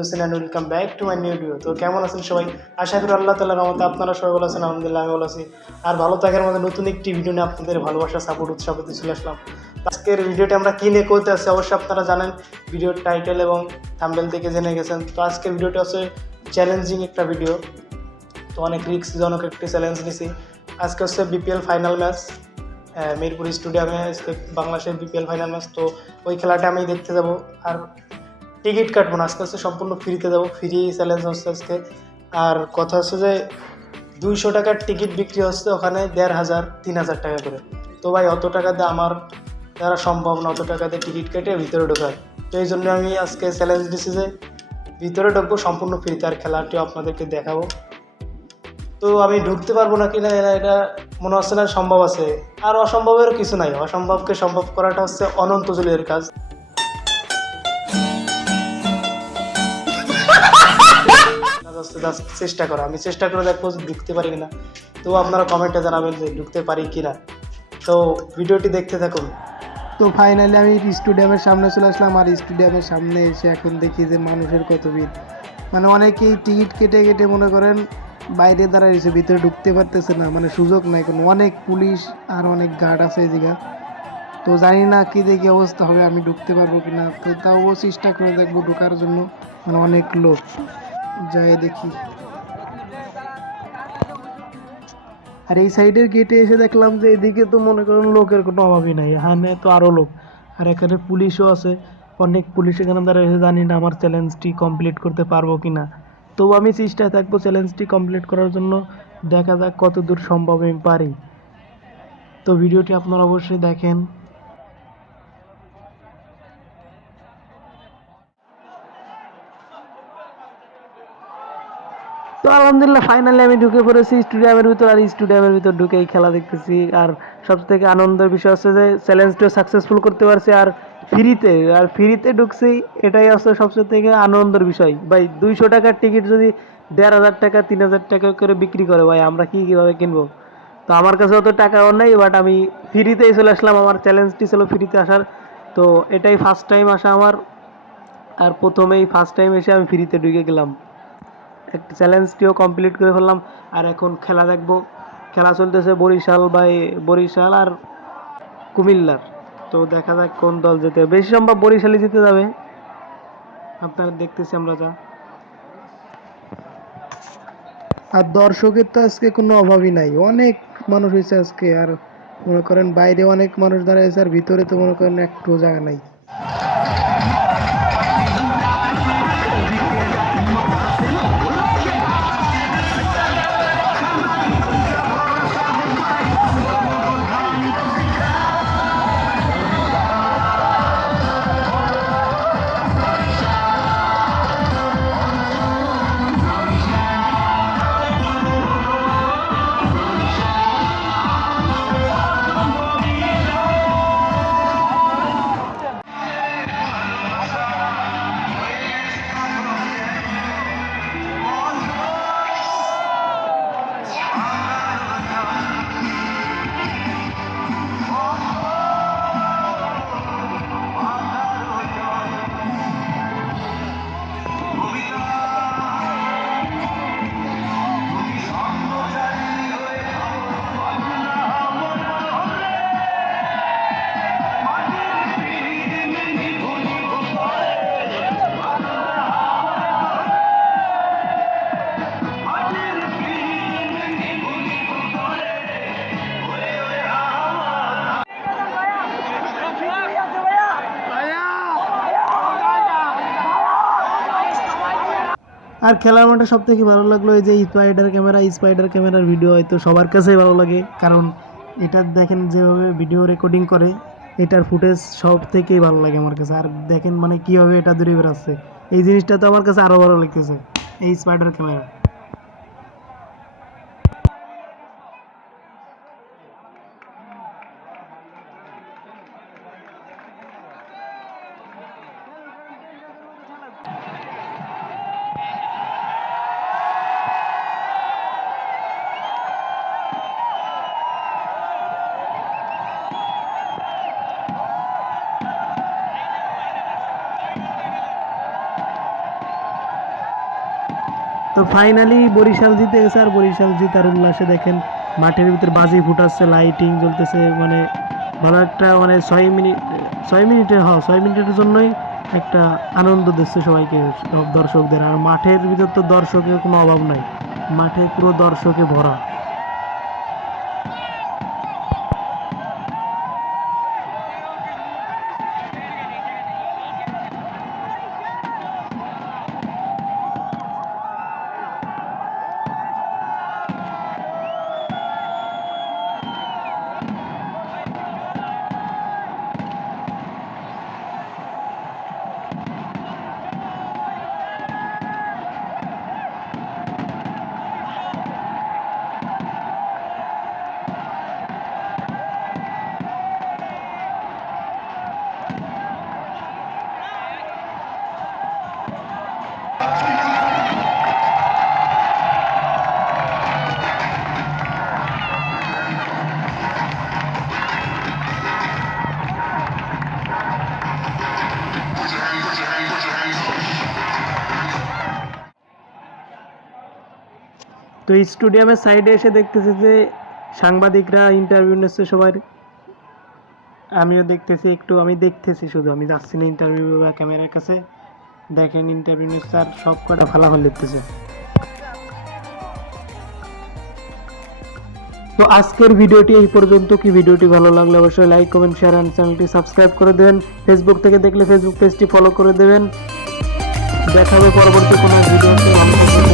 Hossain and welcome back to my new video. তো কেমন আছেন সবাই? আশা করি আল্লাহ তাআলার রহমতে আপনারা সবাই ভালো আছেন। আলহামদুলিল্লাহ আমি ভালো আছি। আর ভালো থাকার মধ্যে নতুন একটি ভিডিও নিয়ে আপনাদের ভালোবাসা সাপোর্ট উৎসাহ করতে চলে আসলাম। আজকের ভিডিওটি আমরা কী নিয়ে করতে আসছি অবশ্যই আপনারা জানেন, ভিডিওর টাইটেল এবং থাম্বনেল থেকে জেনে গেছেন। তো আজকের ভিডিওটি হচ্ছে চ্যালেঞ্জিং একটা ভিডিও। তো অনেক রিস্কজনক একটি চ্যালেঞ্জ নিছি। আজকে হচ্ছে বিপিএল ফাইনাল ম্যাচ, মিরপুর স্টেডিয়ামে আজকে বাংলাদেশের বিপিএল ফাইনাল ম্যাচ। তো ওই খেলাটা আমি দেখতে যাব, আর টিকিট কাটবো না, আজকে হচ্ছে সম্পূর্ণ ফ্রিতে যাবো। ফ্রি চ্যালেঞ্জ হচ্ছে আজকে। আর কথা হচ্ছে যে 200 টাকার টিকিট বিক্রি হচ্ছে ওখানে 1500 3000 টাকা করে। তো ভাই অত টাকা দিয়ে আমার দ্বারা সম্ভব না, অত টাকা দিয়ে টিকিট কেটে ভিতরে ঢোকার। তো এই জন্য আমি আজকে চ্যালেঞ্জ দিচ্ছি যে ভিতরে ঢুকবো সম্পূর্ণ ফ্রিতে, আর খেলাটিও আপনাদেরকে দেখাবো। তো আমি ঢুকতে পারবো না কিনা এটা মনে হচ্ছে না সম্ভব আছে। আর অসম্ভবেরও কিছু নাই, অসম্ভবকে সম্ভব করাটা হচ্ছে অনন্ত জলিলের কাজ। চেষ্টা করো, আমি চেষ্টা করে দেখবো ঢুকতে পারি কিনা। তো আপনারা কমেন্টে জানাবেন যে ঢুকতে পারি কিনা। তো ভিডিওটি দেখতে থাকুন। তো ফাইনালি আমি স্টেডিয়ামের সামনে চলে আসলাম, আর স্টেডিয়ামের সামনে এসে এখন দেখি যে মানুষের কত ভিড়। মানে অনেকেই টিকিট কেটে কেটে মনে করেন বাইরে দাঁড়াইছে, ভিতরে ঢুকতে পারতেছে না, মানে সুযোগ নাই কোনো। অনেক পুলিশ আর অনেক গার্ড আছে এই জায়গা। তো জানি না কি দেখি অবস্থা হবে, আমি ঢুকতে পারবো কিনা। তো তাও চেষ্টা করে দেখবো ঢোকার জন্য। মানে অনেক লোক, যাই দেখি। আর এই সাইডের গেটে এসে দেখলাম যে এদিকে তো মনে করেন লোকের কোনো অভাবই নাই, এখানে তো আরও লোক। আর এখানে পুলিশও আছে, অনেক পুলিশ এখানে দ্বারা এসে। জানি না আমার চ্যালেঞ্জটি কমপ্লিট করতে পারবো কি না। তো আমি চেষ্টায় থাকবো চ্যালেঞ্জটি কমপ্লিট করার জন্য। দেখা যাক কত দূর সম্ভব আমি পারি। তো ভিডিওটি আপনারা অবশ্যই দেখেন। তো আলহামদুলিল্লাহ ফাইনালি আমি ঢুকে পড়েছি স্টেডিয়ামের ভিতর। আর স্টেডিয়ামের ভিতর ঢুকেই খেলা দেখতেছি। আর সবথেকে আনন্দের বিষয় হচ্ছে যে চ্যালেঞ্জটিও সাকসেসফুল করতে পারছি, আর ফ্রিতে ঢুকছি। এটাই হচ্ছে সবচেয়ে থেকে আনন্দের বিষয়। ভাই 200 টাকার টিকিট যদি 1500 টাকা 3000 টাকা করে বিক্রি করে, ভাই আমরা কীভাবে কিনবো? তো আমার কাছে অত টাকাও নেই, বাট আমি ফ্রিতেই চলে আসলাম। আমার চ্যালেঞ্জটি ছিল ফ্রিতে আসার। তো এটাই ফার্স্ট টাইম আসা আমার। আর প্রথমেই ফার্স্ট টাইম এসে আমি ফ্রিতে ঢুকে গেলাম, একটা চ্যালেঞ্জটিও কমপ্লিট করে ফেললাম। আর এখন খেলা দেখবো। খেলা চলতেছে বরিশাল আর কুমিল্লার। তো দেখা যাক কোন দল যেতে, বেশি সম্ভব বরিশালই জিতে যাবে। আপনারা দেখতেছি আমরা যা। আর দর্শকের তো আজকে কোনো অভাবই নাই, অনেক মানুষ হয়েছে আজকে। আর মনে করেন বাইরে অনেক মানুষ দাঁড়াইছে, আর ভিতরে তো মনে করেন একটু জায়গা নাই। আর খেলার মাঠে সব থেকে ভালো লাগলো এই যে স্পাইডার ক্যামেরার ভিডিও হয়তো সবার কাছেই ভালো লাগে, কারণ এটা দেখেন যেভাবে ভিডিও রেকর্ডিং করে, এটার ফুটেজ সব থেকেই ভালো লাগে আমার কাছে। আর দেখেন মানে কীভাবে এটা দূরে বেরাচ্ছে, এই জিনিসটা তো আমার কাছে আরও ভালো লাগতেছে, এই স্পাইডার ক্যামেরা। তো ফাইনালি বরিশাল জিতে গেছে, আর বরিশাল জিতার উল্লাসে দেখেন মাঠের ভিতর বাজি ফুটাচ্ছে, লাইটিং জ্বলতেছে, মানে ভালো একটা মানে 6 মিনিটের জন্যই একটা আনন্দ দিচ্ছে সবাইকে, সব দর্শকদের। আর মাঠের ভিতর তো দর্শকের কোনো অভাব নাই, মাঠে পুরো দর্শকে ভরা। তো স্টেডিয়ামের সাইডে এসে দেখতেছি যে সাংবাদিকরা ইন্টারভিউ নিচ্ছে সবার, আমিও দেখতেছি একটু, আমি দেখতেছি শুধু, আমি যাচ্ছি না ইন্টারভিউ বা ক্যামেরার কাছে। দেখেন ইন্টারভিউ নিচ্ছে আর সব কটা ফলাফল লিখতেছে। তো আজকের ভিডিওটি এই পর্যন্ত। কি ভিডিওটি ভালো লাগলে অবশ্যই লাইক কমেন্ট শেয়ার এন্ড চ্যানেলটি সাবস্ক্রাইব করে দেবেন। ফেসবুক থেকে দেখলে ফেসবুক পেজটি ফলো করে দেবেন। দেখা হবে পরবর্তী কোনো ভিডিওতে।